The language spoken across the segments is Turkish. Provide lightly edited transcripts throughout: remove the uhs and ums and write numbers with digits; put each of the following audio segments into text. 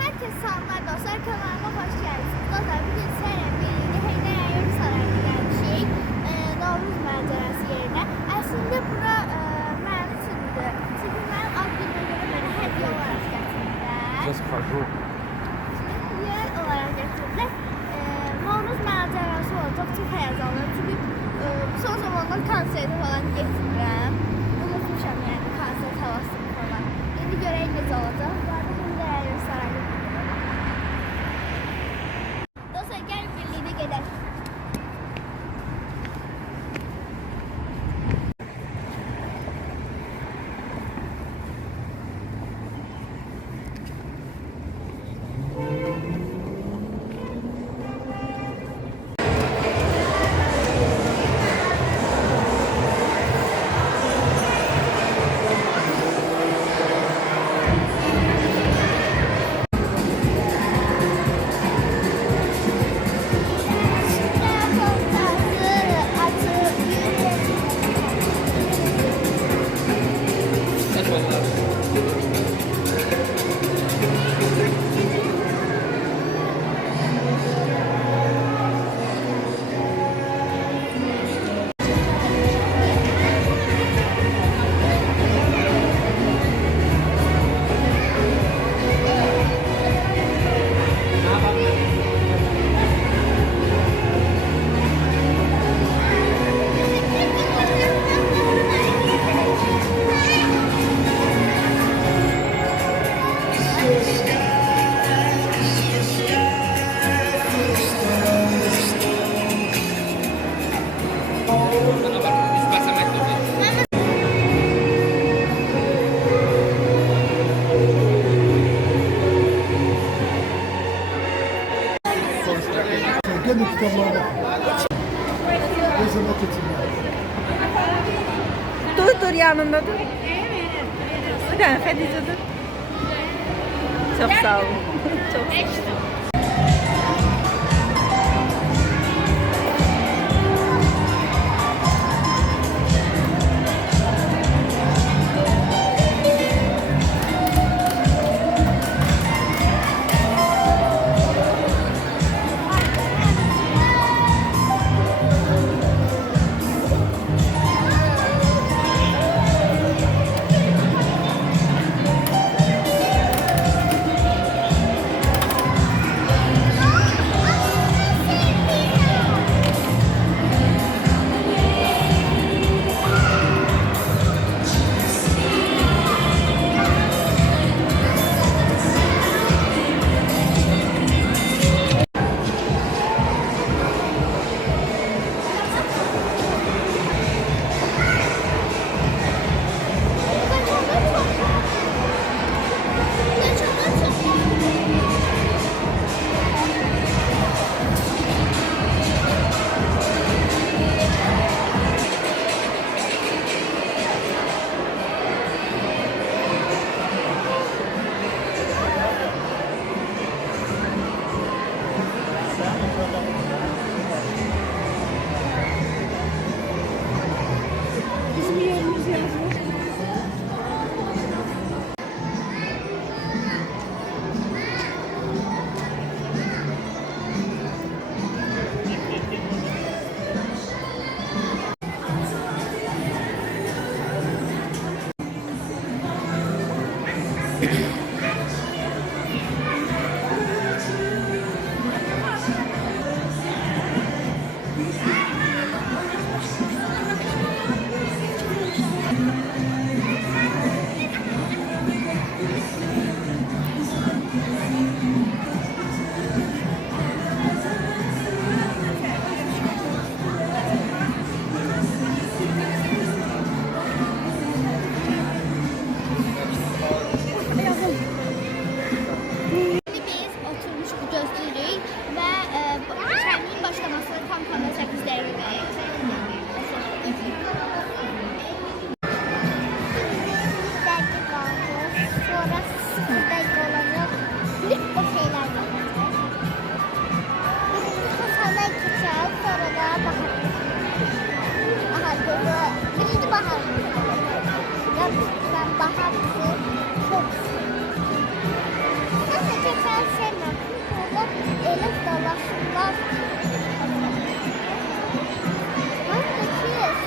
Herkese selamlar dostlar, kanalıma hoş geldiniz. Dostlar bugün sizlerle birlikte Heydar Yurt Sarayı'na gelmişik. Novruz mənzərəsi yerine. Aslında bura mənim üçündür. Çünkü mənim ad günümə görə mənə hədiyyə olaraq gətirdilər. Hədiyyə olaraq gətirdilər. Novruz mənzərəsi olacaq, çox həyəcanlı. Çünkü son zamanlar konserte falan getmirəm. Unutmuşam yani konsert havasını falan. İndi görək necə olacaq. Bu arada Heydar Yurt Sarayı'na dostlar gelin birlikte gidelim. Gene kitaplarda. Yazılı tutunlar. Dur yanında dur. Bir tane Hatice dur. Çok sağ olun. Çok sağ olun.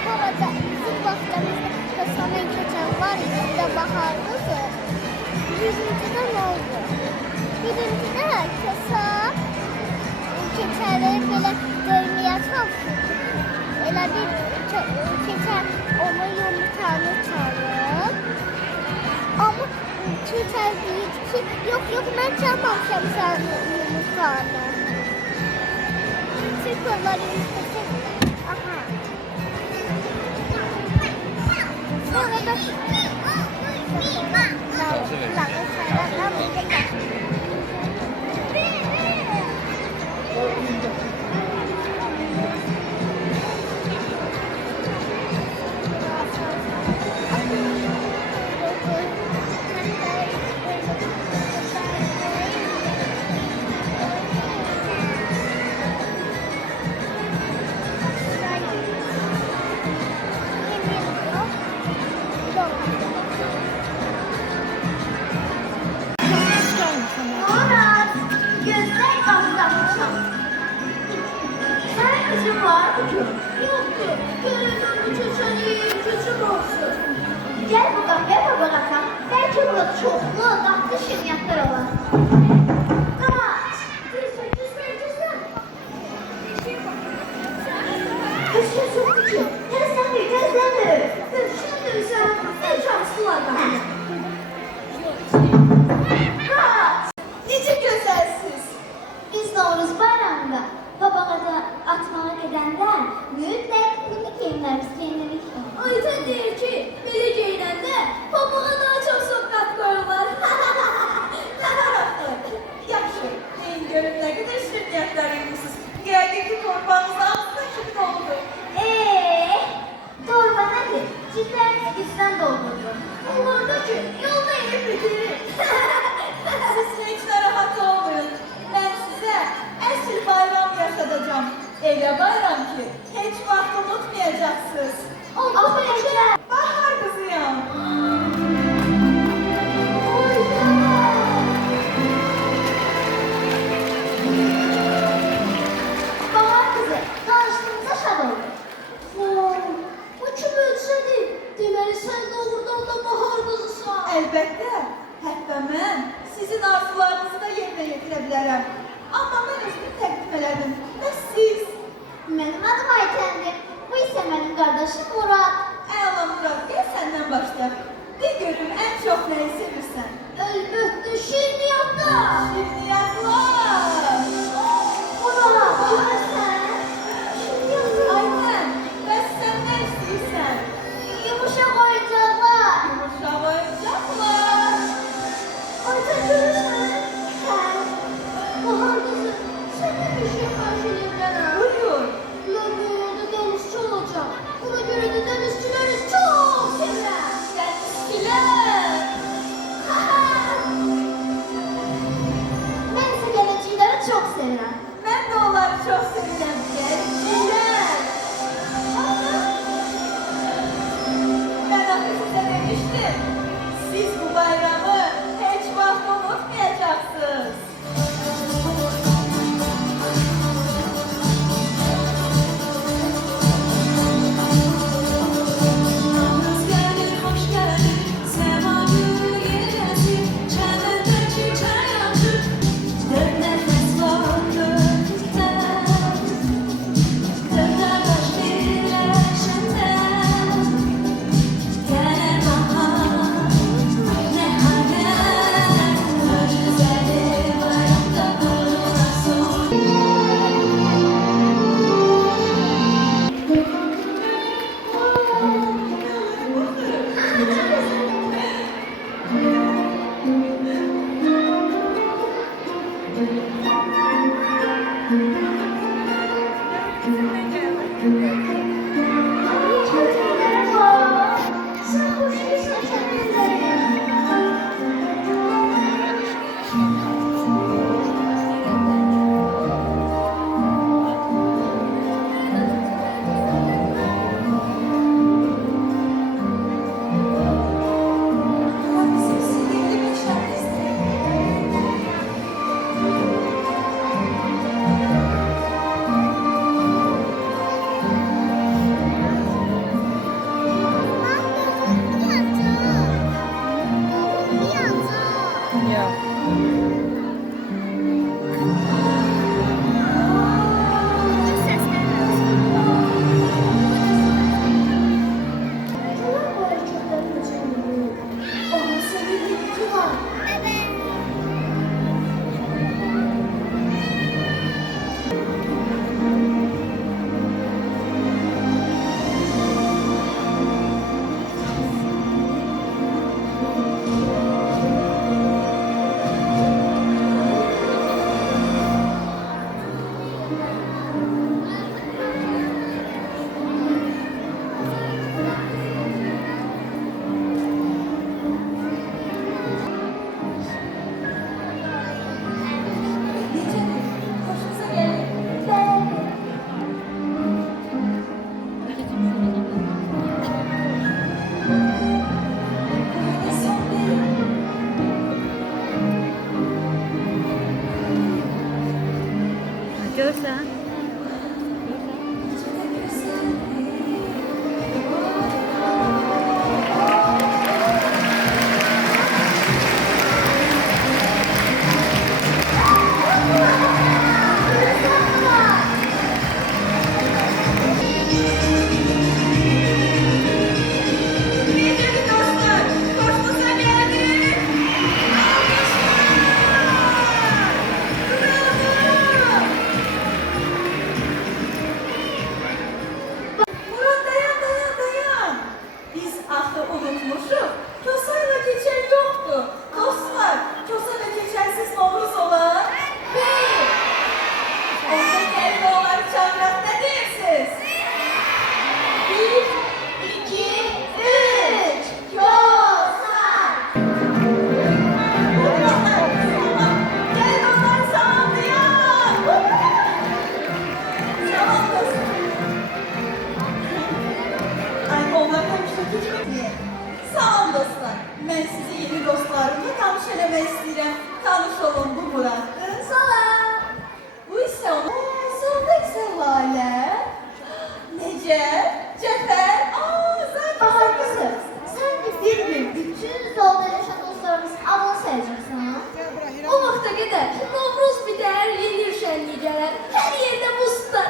Sonra da bizim bahçemizde kasanın keçen var ya, bizde baharlıdır. Birincide ne oldu? Birincide kasa keçələri belə döyməyə çalışır. Elə bir keçə onun yumurtanı çalır. Ama keçə deyir ki, yok mən çalmamışam sənin yumurtanı. Çıkırlar yumurtası. Aha. Sonra da Murat, gözler başlamışam. Sen kızın var mı ki? Yoktu. Görünen bu çocuğun küçük olsun. Gel bu kapıya bakalım. Belki burada çoklu, tatlı şirniyatlar olan. Kaç. Kızın çok küçük. Tezlenir. Şimdi sen ne çalıştılar bana? Necə gözəlsiz? Biz Novruz bayramında babağa atmağa gedəndə mütləq bunu geyinləriz. Ayta deyir ki, belə geyinəndə babağa daha çox soqqat qoyurlar. Yaxşı, deyin görün nə qədər şirniyyatlar yemişsiniz. Yəqin ki, torbanızda altında kimi doludur. Torba nədir? Cibləriniz gücdən doldurdur. Olur da ki, yolda yiyib bitirir. Siz hiç narahat olmayın. Ben size əsl bayram yaşadacağım. Elə bayram ki, heç vaxt unutmayacaksınız. Ama necə? Bahar kızıyam. Bahar kızı, tanıştığımıza şad oldum. Bu kim ölçədi? Deməli sən doğrudan da bahar kızısan. Əlbəttə, hətta mən sizin arzularınızı da yerinə yetirə bilərəm. Amma mən özümü təqdim elədim. Və siz? Mənim adım Aytəndir. Bu isə mənim qardaşım Murat. Əla Murat, gəl səndən başlayaq. De görüm, ən çox nəyi sevirsən? Əlbəttə şirniyyatlar. Şirniyyatlar. Murat, görürsən? Şirniyyatlar. Ayten, bəs sən nə istəyirsən? Yumuşaq oyuncaqlar. Yumuşaq oyuncaqlar. Aytən görürsən? Sən, bahar kızı, sən nə bir şey xahiş edə bilərəm? Buyur. Mən bu yolda dənizçi olacağım. Buna görə də dənizçiləri çox sevirəm. Dənizçilər. Mən isə gələcəkləri çox sevirəm. Mən də onları çox sevirəm. Dənizçilər. Mən axı sizə demişdim. Siz bu bayramı heç vaxt unutmayacaksınız. Yalnız gelir, hoş gelir, semalı gelesi, çevrede çiçeği açır, dört nefes vardır. Hoşunuza geldi. Bu son değil. Görsen. Geceli dostlar, Kosmos'a geldik. Murat dayan. Biz ahı unutmuşuz. Kosa'yla keçer yoktu. Dostlar, Kosa'yla keçersiz Novruz olan değil. Onda geldi olan çavrak ne dersiniz? 1, 2, 3. Kosa! Gel onlar sağlayan! Tamam dostum. Ay onlar hemşire gitmedi. Sağ olun dostlar. Ben sizi yeni dostlarımla tanış eləmək istəyirəm. Tanış olun bu Murat'dır. Salam. Bu ise onun. Sonunda ise Lale. Nece? Cəfər. Bahar kızım, sen de bir gün bütün yolda yaşayan dostlarımız abla sayacaksan. O vaxta qədər ki, Novruz bitər, yeni il şənliyi gələr. Hər yerdə buz tutar.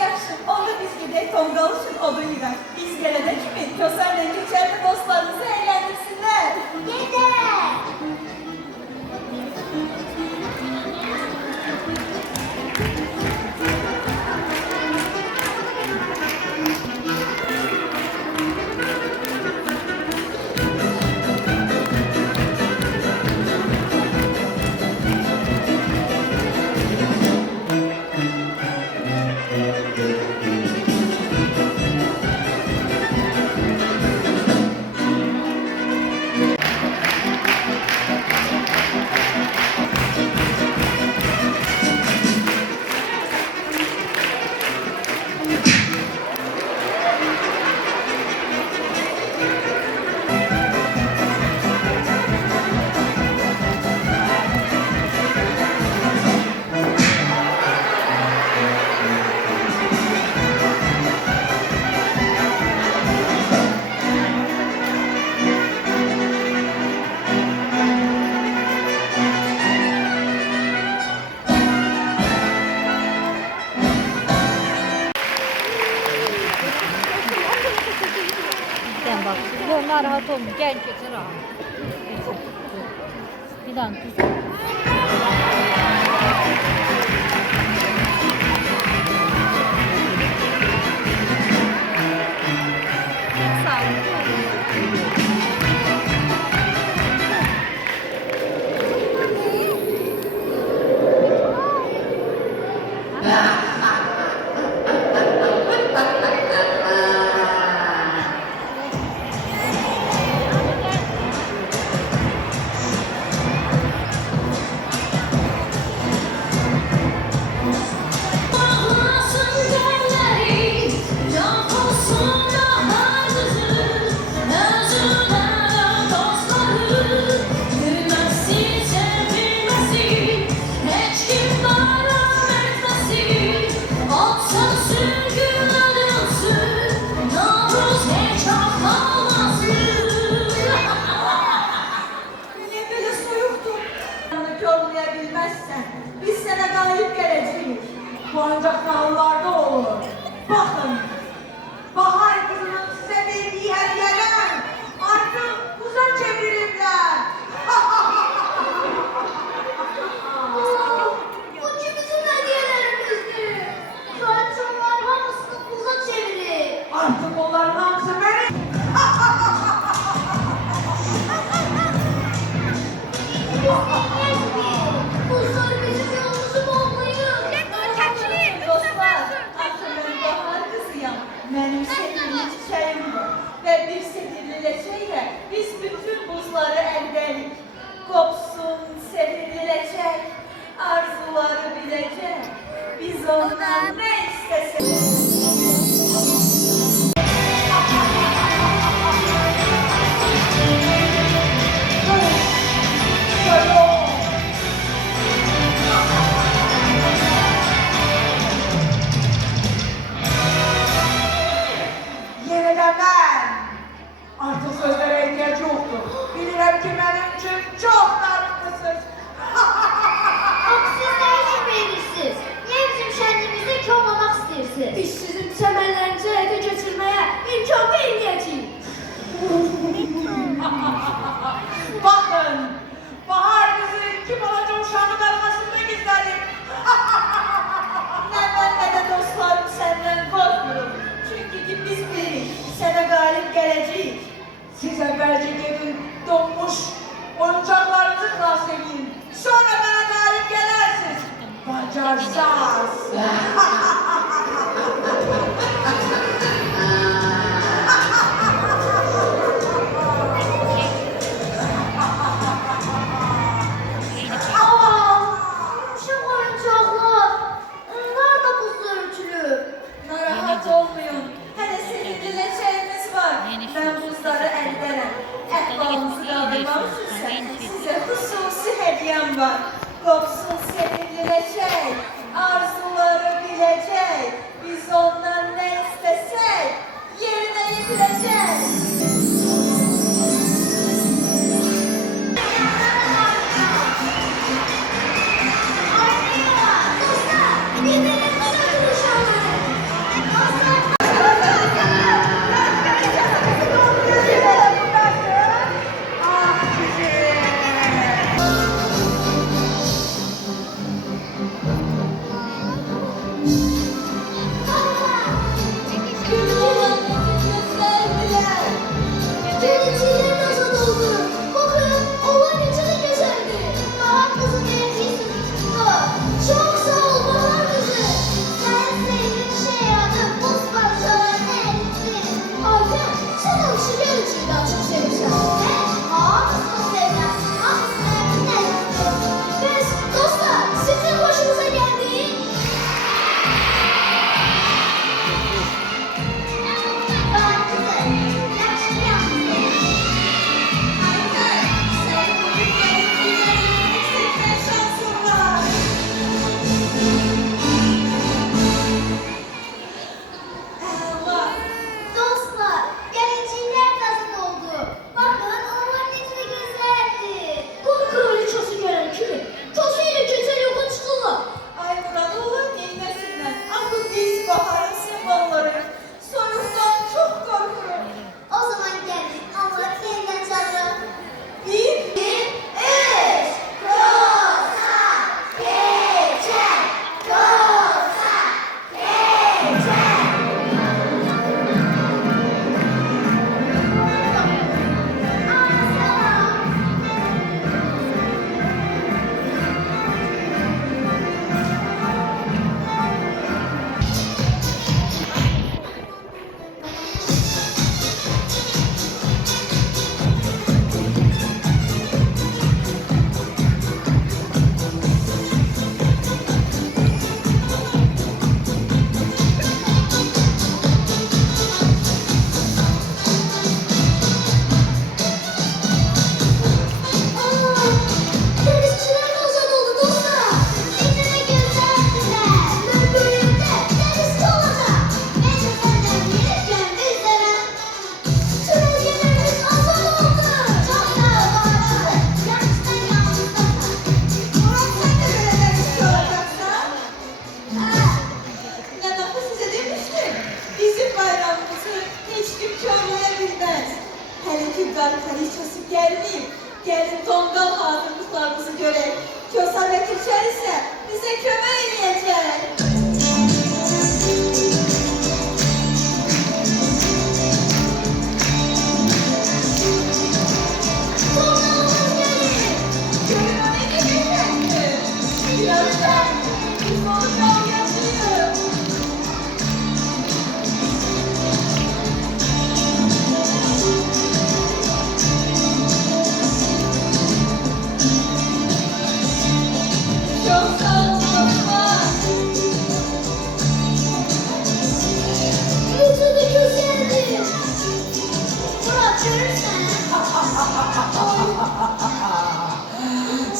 Yaxşı. Onda biz gedək tonqal üçün odun yığaq. Biz gələnə kimi Kösərlə keçərli dostlarımızı əyləndirsinlər. Gider. Sen bak. Yok narahat olma. Gel geçer ha. Bir daha güzel. ancak nağıllarda olur. Bakın, Bahar kızının size verdiği hediyeler artık buza çevirirler. Bu bizim hediyelerimizdi. Kraliçemler hamısını buza çevirir. Artık onların hamısı benim. Buzlar bizim yolumuzu bağlayır. Dostlar, artık ben bahar kızıyım. Benim sedirli çiçeğim var. Ve bir sedirli leçeyle biz bütün buzları eldelik. Kopsun sedirli leçek, arzuları bilecek. Biz ondan ne istesek. Yeniden ben. Artık sözlere ihtiyaç yoktur. Bilirim ki benim için çok darlıklısınız. Siz ne için verirsiniz? Niye bizim şenliğimizde kör olmak istiyorsunuz? Biz sizin temellerinizi ele geçirmeye imkan vermeyeceğiz. Bakın, bahar kızı kim olacak uşağımın arkasında gizlerim. Ne ben ne de dostlarım senden korkmuyorum. Çünkü ki biz biriz, sana galip geleceğiz. Siz evvelce gidin donmuş oyuncaklarınızı tıklas edin. Sonra bana galip gelirsiniz. Bacarsız. Aa, yumuşak oyuncaklar. Onlar da buzla örtülü. Narahat olmayın. Hele seninle leçeğimiz var. Ben buzları elderim. Ehvalınızı kaldırmam için size hususi hediyem var. Kopsun seninle leçek, arzuları bilecek. Biz ondan ne istesek yerine getirecek.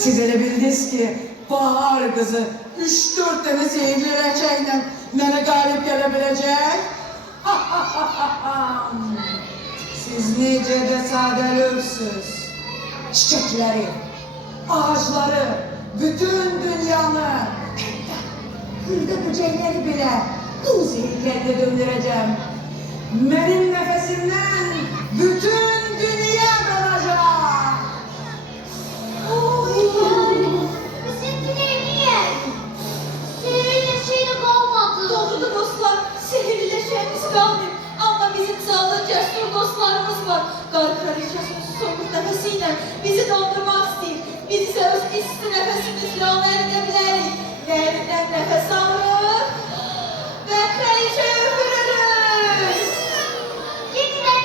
Siz elə bildiniz ki, bahar qızı 3-4 dənə zehirli rəkəklə mənə qalib gələ biləcək? Siz necə də sadəlövsüz. Çiçəkləri, ağacları, bütün dünyanı, hətta xırda böcəkləri belə bu zehirlərlə döndürəcəm. Mənim nəfəsimdən bütün dünya qalacaq. Bizimkiler niye? Sihirleşeyle kalmadı. Doğrudur dostlar, sihirlileşmemiz kalmıyor. Ama bizim sağlık cesur dostlarımız var. Qar kraliçəsinin soğuk nefesiyle bizi doldurmak istəyir. Biz ise öz isti nefesimizle onu elde bilərik. Derinden nefes alırıq ve kraliçeyi üfürürüz. Yeniden.